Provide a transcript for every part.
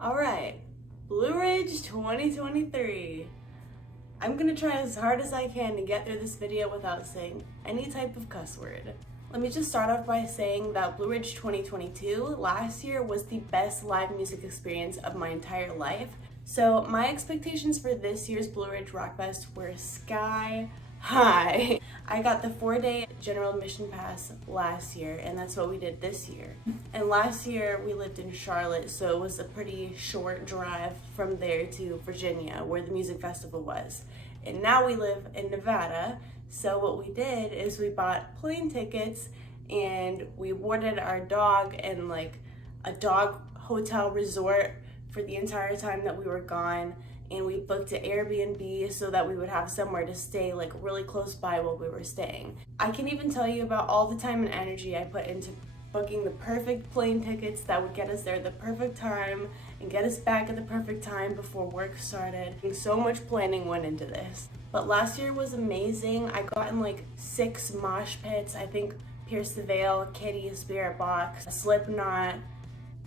All right, Blue Ridge 2023. I'm gonna try as hard as I can to get through this video without saying any type of cuss word. Let me just start off by saying that Blue Ridge 2022 last year was the best live music experience of my entire life. So my expectations for this year's Blue Ridge Rock Fest were sky high. I got the 4-day general admission pass last year, and that's what we did this year. And last year we lived in Charlotte, so it was a pretty short drive from there to Virginia, where the music festival was. And now we live in Nevada, so what we did is we bought plane tickets and we boarded our dog in like a dog hotel resort for the entire time that we were gone, and we booked an Airbnb so that we would have somewhere to stay like really close by while we were staying. I can even tell you about all the time and energy I put into booking the perfect plane tickets that would get us there at the perfect time and get us back at the perfect time before work started. And so much planning went into this. But last year was amazing. I got in like 6 mosh pits. I think Pierce the Veil, Kitty, Spirit Box, Slipknot,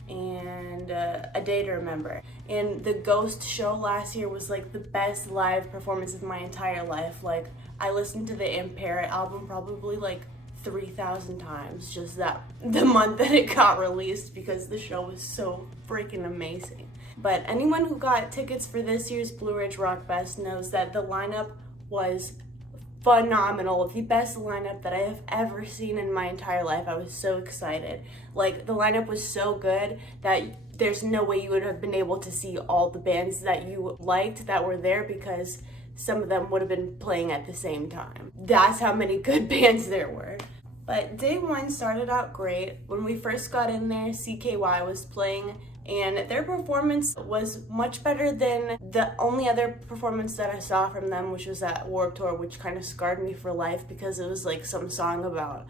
and A Day to Remember. And the Ghost show last year was like the best live performance of my entire life. Like, I listened to the Impair album probably like 3,000 times just the month that it got released, because the show was so freaking amazing. But anyone who got tickets for this year's Blue Ridge Rock Fest knows that the lineup was phenomenal. The best lineup that I have ever seen in my entire life. I was so excited. Like, the lineup was so good that there's no way you would have been able to see all the bands that you liked that were there, because some of them would have been playing at the same time. That's how many good bands there were. But day one started out great. When we first got in there, CKY was playing, and their performance was much better than the only other performance that I saw from them, which was at Warped Tour, which kind of scarred me for life because it was like some song about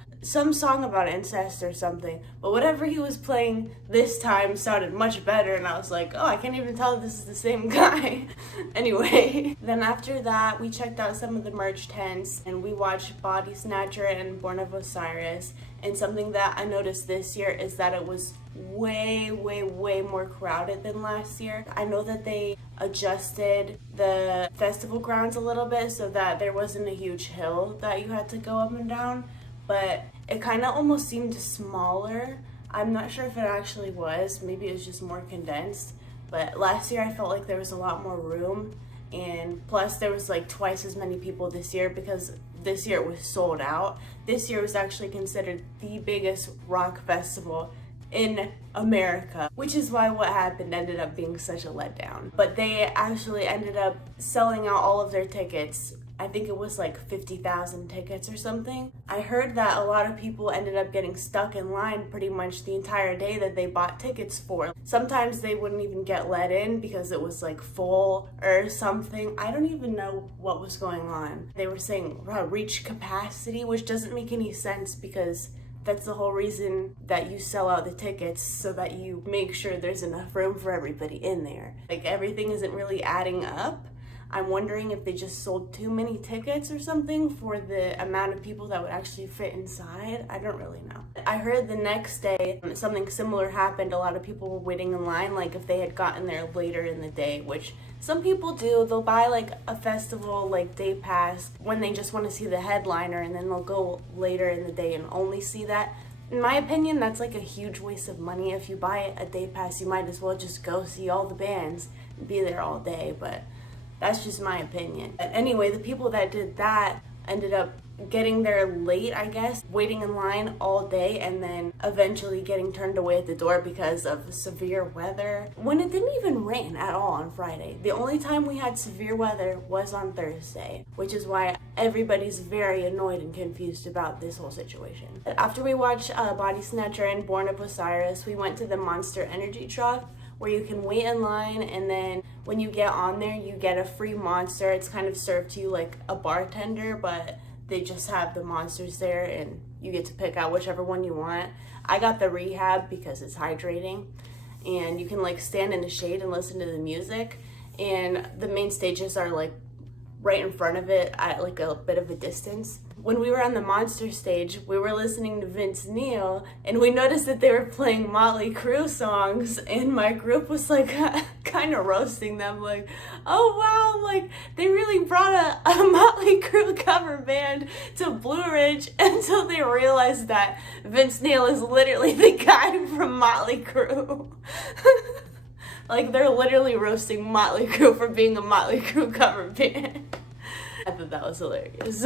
incest or something. But whatever he was playing this time sounded much better, and I was like, oh, I can't even tell this is the same guy. Anyway, then after that, we checked out some of the merch tents, and we watched Body Snatcher and Born of Osiris. And something that I noticed this year is that it was way more crowded than last year. I know that they adjusted the festival grounds a little bit so that there wasn't a huge hill that you had to go up and down, but it kind of almost seemed smaller. I'm not sure if it actually was, maybe it was just more condensed, but last year I felt like there was a lot more room, and plus there was like twice as many people this year because this year it was sold out. This year was actually considered the biggest rock festival in America, which is why what happened ended up being such a letdown. But they actually ended up selling out all of their tickets. I think it was like 50,000 tickets or something. I heard that a lot of people ended up getting stuck in line pretty much the entire day that they bought tickets for. Sometimes they wouldn't even get let in because it was like full or something. I don't even know what was going on. They were saying reach capacity, which doesn't make any sense because that's the whole reason that you sell out the tickets, so that you make sure there's enough room for everybody in there. Like, everything isn't really adding up. I'm wondering if they just sold too many tickets or something for the amount of people that would actually fit inside. I don't really know. I heard the next day something similar happened. A lot of people were waiting in line, like if they had gotten there later in the day, which some people do. They'll buy like a festival like day pass when they just want to see the headliner, and then they'll go later in the day and only see that. In my opinion, that's like a huge waste of money. If you buy a day pass, you might as well just go see all the bands and be there all day, but that's just my opinion. But anyway, the people that did that ended up getting there late, I guess, waiting in line all day, and then eventually getting turned away at the door because of severe weather, when it didn't even rain at all on Friday. The only time we had severe weather was on Thursday, which is why everybody's very annoyed and confused about this whole situation. But after we watched Body Snatcher and Born of Osiris, we went to the Monster Energy truck, where you can wait in line, and then when you get on there, you get a free monster. It's kind of served to you like a bartender, but they just have the monsters there and you get to pick out whichever one you want. I got the Rehab because it's hydrating, and you can like stand in the shade and listen to the music, and the main stages are like right in front of it at like a bit of a distance. When we were on the monster stage, we were listening to Vince Neil, and we noticed that they were playing Motley Crue songs, and my group was like kind of roasting them, like, oh wow, like they really brought a Motley Crue cover band to Blue Ridge, until they realized that Vince Neil is literally the guy from Motley Crue. Like, they're literally roasting Motley Crue for being a Motley Crue cover band. I thought that was hilarious.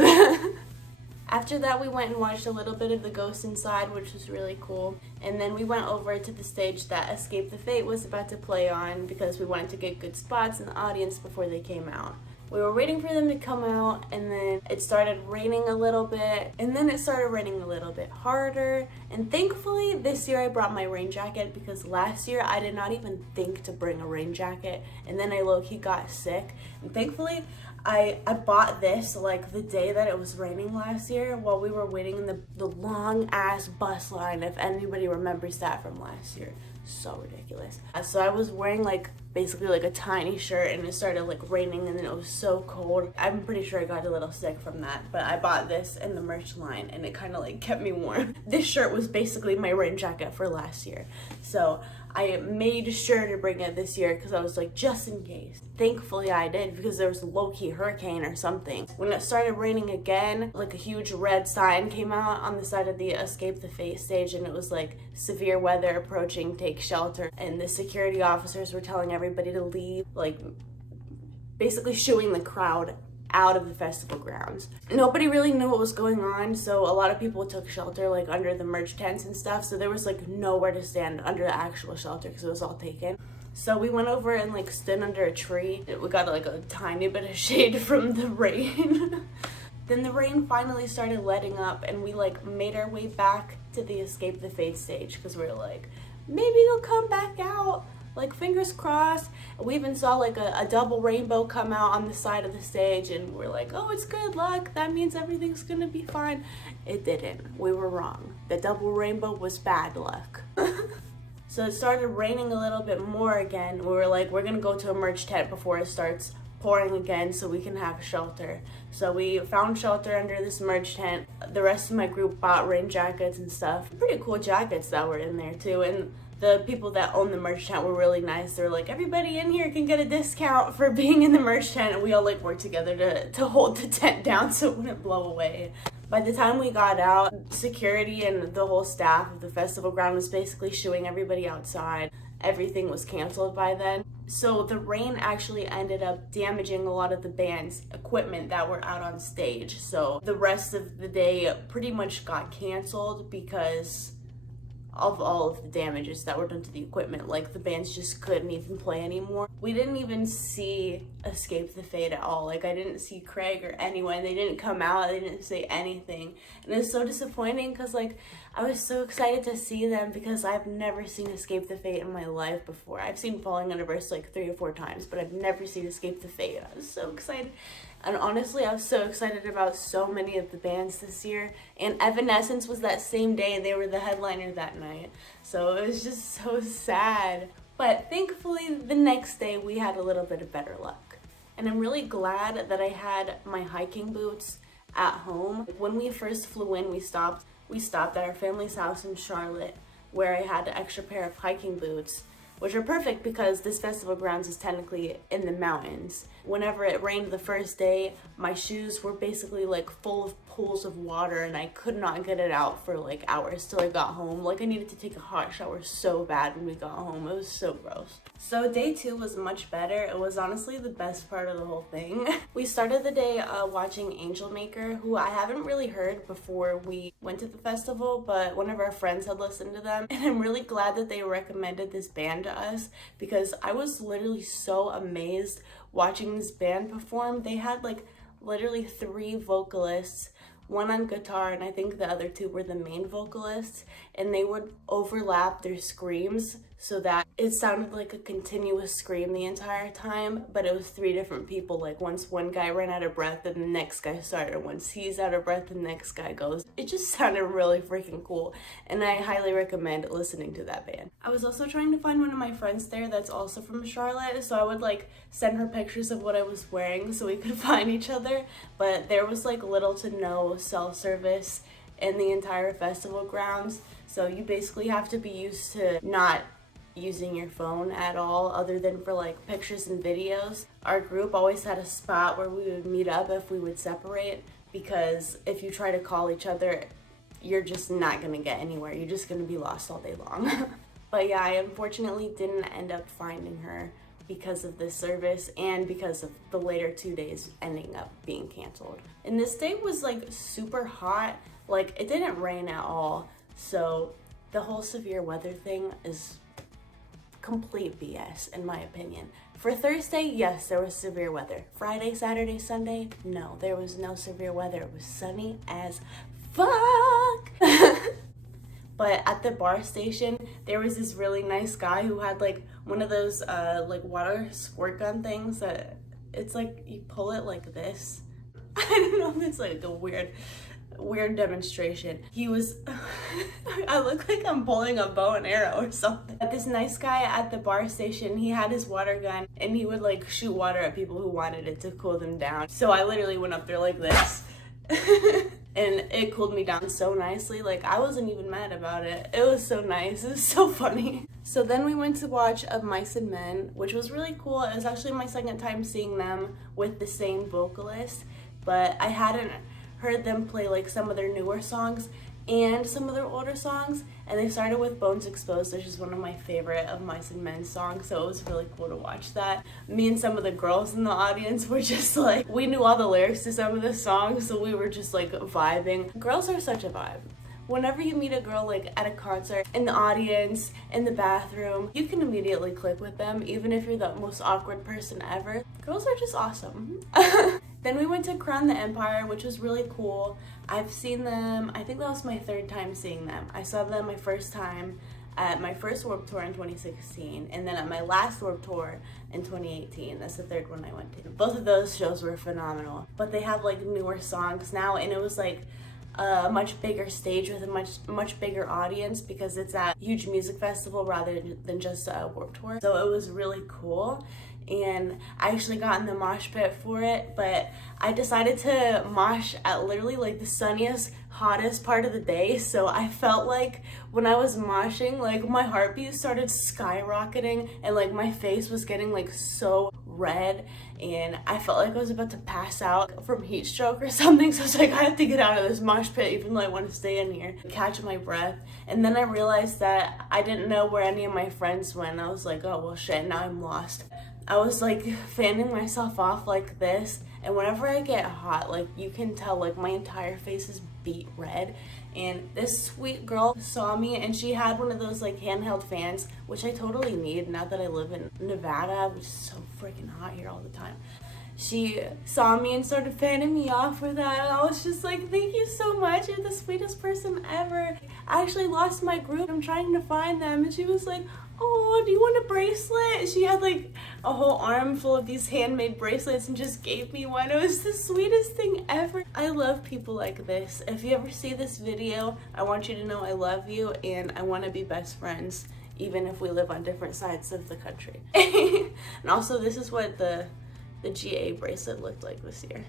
After that, we went and watched a little bit of The Ghost Inside, which was really cool. And then we went over to the stage that Escape the Fate was about to play on, because we wanted to get good spots in the audience before they came out. We were waiting for them to come out, and then it started raining a little bit, and then it started raining a little bit harder. And thankfully, this year I brought my rain jacket, because last year I did not even think to bring a rain jacket, and then I low-key got sick. And thankfully, I bought this like the day that it was raining last year, while we were waiting in the long-ass bus line, if anybody remembers that from last year. So ridiculous. So I was wearing like basically like a tiny shirt, and it started like raining, and then it was so cold. I'm pretty sure I got a little sick from that, but I bought this in the merch line, and it kind of like kept me warm. This shirt was basically my rain jacket for last year, so I made sure to bring it this year, because I was like, just in case. Thankfully I did, because there was a low-key hurricane or something. When it started raining again, like a huge red sign came out on the side of the Escape the Fate stage, and it was like, severe weather approaching, take shelter. And the security officers were telling everybody to leave, like basically shooing the crowd out of the festival grounds. Nobody really knew what was going on, so a lot of people took shelter like under the merch tents and stuff, so there was like nowhere to stand under the actual shelter, because it was all taken. So we went over and like stood under a tree. We got like a tiny bit of shade from the rain. Then the rain finally started letting up, and we like made our way back to the Escape the Fate stage, because we were like, maybe they'll come back out, like fingers crossed. We even saw like a double rainbow come out on the side of the stage, and we're like, oh, it's good luck, that means everything's gonna be fine. It didn't. We were wrong. The double rainbow was bad luck. So it started raining a little bit more again. We were like, we're gonna go to a merch tent before it starts pouring again, so we can have shelter. So we found shelter under this merch tent. The rest of my group bought rain jackets and stuff. Pretty cool jackets that were in there too. And the people that own the merch tent were really nice. They were like, everybody in here can get a discount for being in the merch tent. And we all like worked together to hold the tent down so it wouldn't blow away. By the time we got out, security and the whole staff of the festival ground was basically shooing everybody outside. Everything was canceled by then. So the rain actually ended up damaging a lot of the band's equipment that were out on stage. So the rest of the day pretty much got canceled because of all of the damages that were done to the equipment. Like, the bands just couldn't even play anymore. We didn't even see Escape the Fate at all. Like, I didn't see Craig or anyone. They didn't come out. They didn't say anything. And it was so disappointing, because like, I was so excited to see them, because I've never seen Escape the Fate in my life before. I've seen Falling Universe like 3 or 4 times, but I've never seen Escape the Fate. I was so excited. And honestly, I was so excited about so many of the bands this year. And Evanescence was that same day. They were the headliner that night. So it was just so sad. But thankfully, the next day we had a little bit of better luck. And I'm really glad that I had my hiking boots at home. When we first flew in, we stopped at our family's house in Charlotte, where I had an extra pair of hiking boots, which are perfect because this festival grounds is technically in the mountains. Whenever it rained the first day, my shoes were basically like full of pools of water, and I could not get it out for like hours till I got home. Like, I needed to take a hot shower so bad when we got home. It was so gross. So day 2 was much better. It was honestly the best part of the whole thing. We started the day watching Angel Maker, who I haven't really heard before we went to the festival, but one of our friends had listened to them, and I'm really glad that they recommended this band to us, because I was literally so amazed watching this band perform. They had like literally 3 vocalists, one on guitar, and I think the other 2 were the main vocalists, and they would overlap their screams so that it sounded like a continuous scream the entire time, but it was 3 different people. Like once one guy ran out of breath, then the next guy started. Once he's out of breath, the next guy goes. It just sounded really freaking cool, and I highly recommend listening to that band. I was also trying to find one of my friends there that's also from Charlotte, so I would like send her pictures of what I was wearing so we could find each other, but there was like little to no cell service in the entire festival grounds, so you basically have to be used to not using your phone at all other than for like pictures and videos. Our group always had a spot where we would meet up if we would separate, because if you try to call each other, you're just not gonna get anywhere. You're just gonna be lost all day long. But yeah, I unfortunately didn't end up finding her because of this service and because of the later 2 days ending up being canceled. And this day was like super hot, like it didn't rain at all, so the whole severe weather thing is complete BS in my opinion. For Thursday, yes, there was severe weather. Friday, Saturday, Sunday, no, there was no severe weather. It was sunny as fuck. But at the bar station, there was this really nice guy who had like one of those like water squirt gun things that it's like you pull it like this. I don't know if it's like a weird demonstration. He was I look like I'm pulling a bow and arrow or something. But this nice guy at the bar station, he had his water gun and he would like shoot water at people who wanted it to cool them down. So I literally went up there like this. And it cooled me down so nicely. Like I wasn't even mad about it. It was so nice. It was so funny. So then we went to watch Of Mice and Men, which was really cool. It was actually my second time seeing them with the same vocalist, but I hadn't heard them play like some of their newer songs and some of their older songs, and they started with Bones Exposed, which is one of my favorite Of Mice and Men songs, so it was really cool to watch that. Me and some of the girls in the audience were just like, we knew all the lyrics to some of the songs, so we were just like vibing. Girls are such a vibe. Whenever you meet a girl like at a concert, in the audience, in the bathroom, you can immediately click with them, even if you're the most awkward person ever. Girls are just awesome. Then we went to Crown the Empire, which was really cool. I've seen them, I think that was my 3rd time seeing them. I saw them my first time at my first Warped Tour in 2016, and then at my last Warped Tour in 2018. That's the 3rd one I went to. Both of those shows were phenomenal, but they have like newer songs now, and it was like a much bigger stage with a much bigger audience because it's at a huge music festival rather than just a Warped Tour. So it was really cool, and I actually got in the mosh pit for it, but I decided to mosh at literally like the sunniest, hottest part of the day, so I felt like when I was moshing, like my heartbeat started skyrocketing and like my face was getting like so red, and I felt like I was about to pass out from heat stroke or something, so I was like, I have to get out of this mosh pit even though I want to stay in here, catch my breath. And then I realized that I didn't know where any of my friends went. I was like, oh well shit, now I'm lost. I was like fanning myself off like this, and whenever I get hot, like you can tell like my entire face is beet red. And this sweet girl saw me, and she had one of those like handheld fans, which I totally need now that I live in Nevada, which is so freaking hot here all the time. She saw me and started fanning me off with that, and I was just like, thank you so much, you're the sweetest person ever. I actually lost my group, I'm trying to find them. And she was like, oh, do you want a bracelet? She had like a whole arm full of these handmade bracelets and just gave me one. It was the sweetest thing ever. I love people like this. If you ever see this video, I want you to know I love you and I want to be best friends, even if we live on different sides of the country. And also, this is what the GA bracelet looked like this year.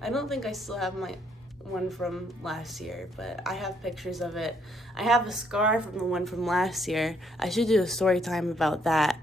I don't think I still have my one from last year, but I have pictures of it. I have a scar from the one from last year. I should do a story time about that.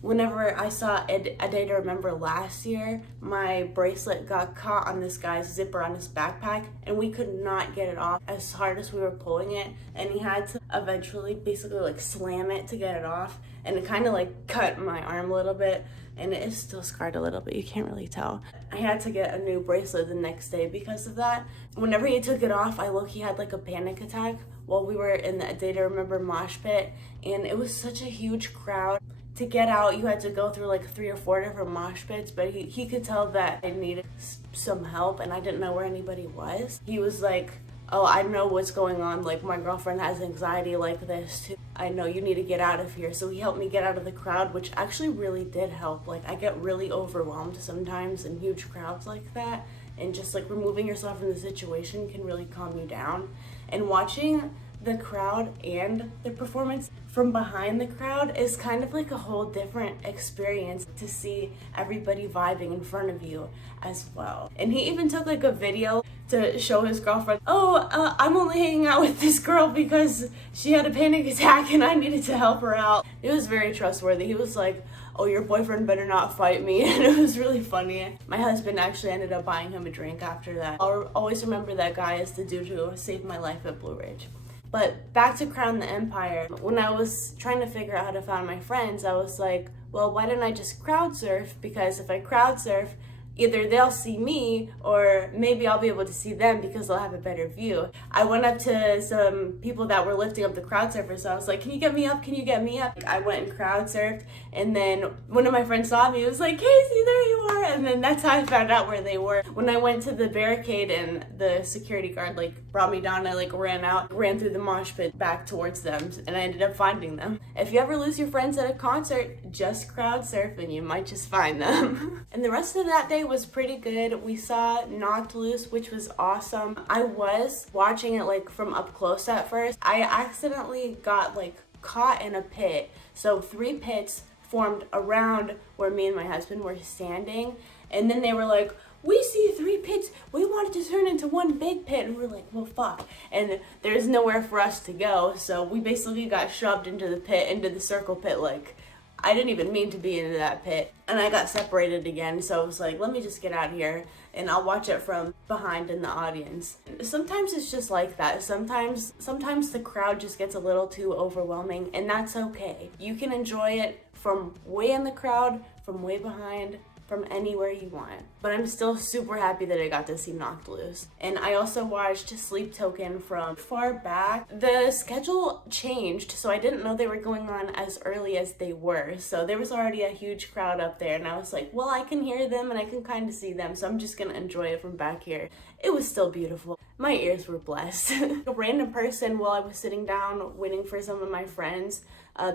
Whenever I saw A Day to Remember last year, my bracelet got caught on this guy's zipper on his backpack, and we could not get it off as hard as we were pulling it, and he had to eventually basically like slam it to get it off, and it kind of like cut my arm a little bit, and it is still scarred a little bit, you can't really tell. I had to get a new bracelet the next day because of that. Whenever he took it off, I low-key had like a panic attack while we were in the A Day to Remember mosh pit, and it was such a huge crowd. To get out, you had to go through like 3 or 4 different mosh pits, but he could tell that I needed some help and I didn't know where anybody was. He was like oh, I know what's going on, like my girlfriend has anxiety like this too. I know you need to get out of here. So he helped me get out of the crowd, which actually really did help. Like I get really overwhelmed sometimes in huge crowds like that, and just like removing yourself from the situation can really calm you down. And watching the crowd and the performance from behind the crowd is kind of like a whole different experience to see everybody vibing in front of you as well. And he even took like a video to show his girlfriend, oh, I'm only hanging out with this girl because she had a panic attack and I needed to help her out. It was very trustworthy. He was like, oh, your boyfriend better not fight me. And it was really funny. My husband actually ended up buying him a drink after that. I'll always remember that guy as the dude who saved my life at Blue Ridge. But back to Crown the Empire, when I was trying to figure out how to find my friends, I was like, well, why didn't I just crowd surf? Because if I crowd surf, either they'll see me or maybe I'll be able to see them because they'll have a better view. I went up to some people that were lifting up the crowd surfers, so I was like, can you get me up? Can you get me up? I went and crowd surfed, and then one of my friends saw me. It was like, Casey, there you are. And then that's how I found out where they were. When I went to the barricade and the security guard like brought me down, I like ran through the mosh pit back towards them, and I ended up finding them. If you ever lose your friends at a concert, just crowd surf and you might just find them. And the rest of that day was pretty good. We saw Knocked Loose, which was awesome. I was watching it like from up close at first. I accidentally got like caught in a pit. So 3 pits formed around where me and my husband were standing, and then they were like, we see 3 pits, we wanted to turn into one big pit, and we're like, well, fuck. And there's nowhere for us to go, so we basically got shoved into the pit, into the circle pit. Like, I didn't even mean to be into that pit, and I got separated again, so I was like, let me just get out of here, and I'll watch it from behind in the audience. Sometimes it's just like that. Sometimes the crowd just gets a little too overwhelming, and that's okay. You can enjoy it from way in the crowd, from way behind, from anywhere you want. But I'm still super happy that I got to see Knocked Loose. And I also watched Sleep Token from far back. The schedule changed, so I didn't know they were going on as early as they were. So there was already a huge crowd up there, and I was like, well, I can hear them and I can kind of see them, so I'm just gonna enjoy it from back here. It was still beautiful. My ears were blessed. A random person, while I was sitting down waiting for some of my friends,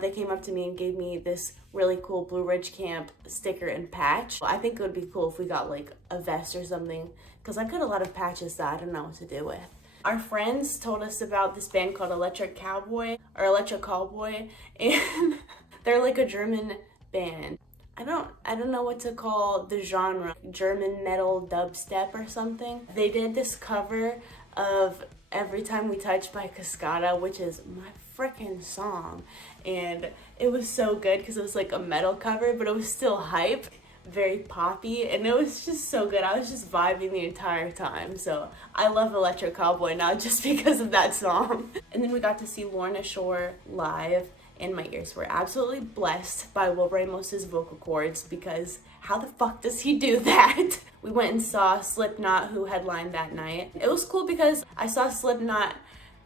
they came up to me and gave me this really cool Blue Ridge Camp sticker and patch. I think it would be cool if we got like a vest or something, because I got a lot of patches that I don't know what to do with. Our friends told us about this band called Electric Cowboy, and they're like a German band. I don't know what to call the genre, German metal dubstep or something. They did this cover of Every Time We Touch by Cascada, which is my freaking song, and it was so good because it was like a metal cover, but it was still hype, very poppy, and it was just so good. I was just vibing the entire time. So I love Electric Cowboy now just because of that song. And then we got to see Lorna Shore live, and my ears were absolutely blessed by Will Ramos's vocal cords, because how the fuck does he do that? We went and saw Slipknot, who headlined that night. It was cool because I saw Slipknot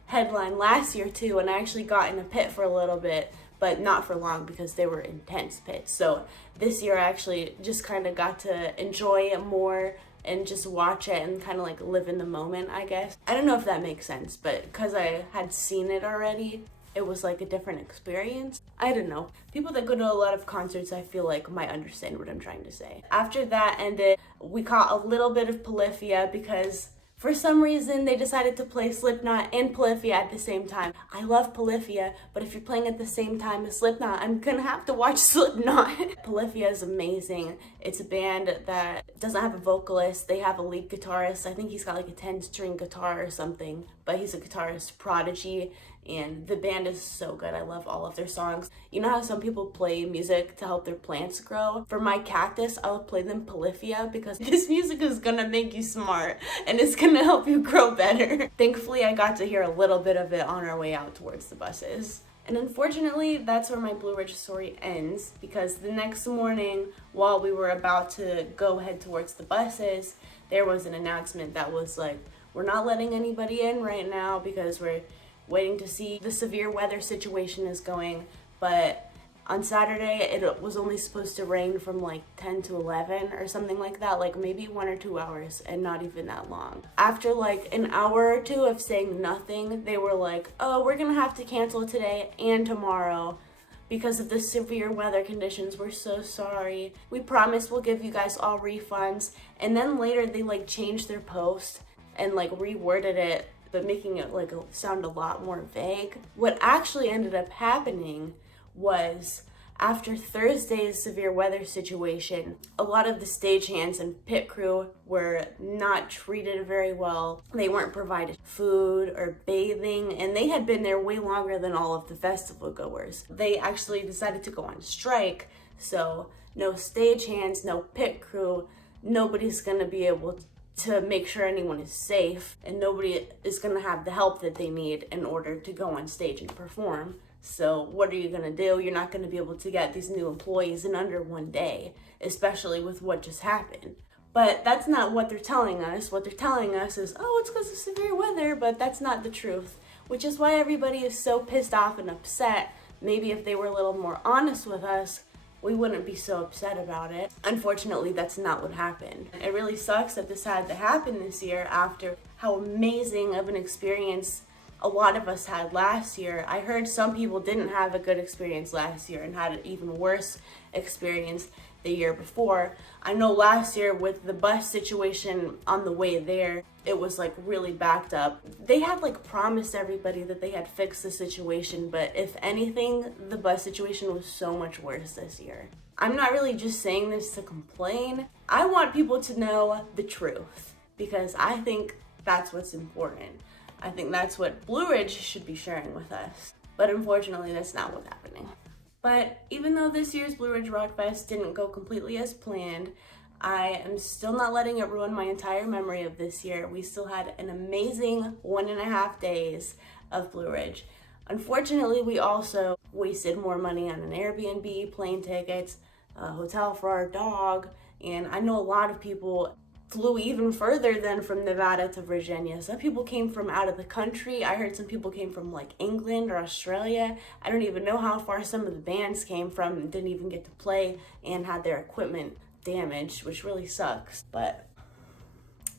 headline last year too, and I actually got in a pit for a little bit, but not for long because they were intense pits. So this year I actually just kind of got to enjoy it more and just watch it and kind of like live in the moment, I guess. I don't know if that makes sense, but because I had seen it already, it was like a different experience. I don't know. People that go to a lot of concerts, I feel like, might understand what I'm trying to say. After that ended, we caught a little bit of Polyphia because for some reason they decided to play Slipknot and Polyphia at the same time. I love Polyphia, but if you're playing at the same time as Slipknot, I'm gonna have to watch Slipknot. Polyphia is amazing. It's a band that doesn't have a vocalist. They have a lead guitarist. I think he's got like a 10-string guitar or something, but he's a guitarist prodigy, and the band is so good. I love all of their songs. You know how some people play music to help their plants grow? For my cactus, I'll play them Polyphia because this music is gonna make you smart and it's gonna help you grow better. Thankfully, I got to hear a little bit of it on our way out towards the buses. And unfortunately, that's where my Blue Ridge story ends, because the next morning, while we were about to go head towards the buses, there was an announcement that was like, we're not letting anybody in right now because we're waiting to see the severe weather situation is going, but On Saturday, it was only supposed to rain from like 10 to 11 or something like that, like maybe 1 or 2 hours, and not even that long. After like an hour or two of saying nothing, they were like, oh, we're gonna have to cancel today and tomorrow because of the severe weather conditions. We're so sorry. We promise we'll give you guys all refunds. And then later they like changed their post and like reworded it, but making it like sound a lot more vague. What actually ended up happening was, after Thursday's severe weather situation, a lot of the stagehands and pit crew were not treated very well. They weren't provided food or bathing, and they had been there way longer than all of the festival goers. They actually decided to go on strike, so no stagehands, no pit crew, nobody's gonna be able to make sure anyone is safe, and nobody is gonna have the help that they need in order to go on stage and perform. So what are you gonna do? You're not gonna be able to get these new employees in under one day, especially with what just happened. But that's not what they're telling us. What they're telling us is, oh, it's because of severe weather, but that's not the truth, which is why everybody is so pissed off and upset. Maybe if they were a little more honest with us, we wouldn't be so upset about it. Unfortunately, that's not what happened. It really sucks that this had to happen this year after how amazing of an experience a lot of us had last year. I heard some people didn't have a good experience last year and had an even worse experience the year before. I know last year with the bus situation on the way there, it was like really backed up. They had like promised everybody that they had fixed the situation, but if anything, the bus situation was so much worse this year. I'm not really just saying this to complain. I want people to know the truth because I think that's what's important. I think that's what Blue Ridge should be sharing with us. But unfortunately, that's not what's happening. But even though this year's Blue Ridge Rock Fest didn't go completely as planned, I am still not letting it ruin my entire memory of this year. We still had an amazing 1.5 days of Blue Ridge. Unfortunately, we also wasted more money on an Airbnb, plane tickets, a hotel for our dog, and I know a lot of people flew even further than from Nevada to Virginia. Some people came from out of the country. I heard some people came from like England or Australia. I don't even know how far some of the bands came from and didn't even get to play and had their equipment damaged, which really sucks. But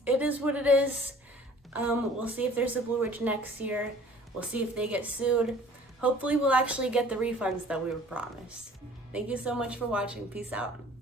it is what it is. We'll see if there's a Blue Ridge next year. We'll see if they get sued. Hopefully we'll actually get the refunds that we were promised. Thank you so much for watching. Peace out.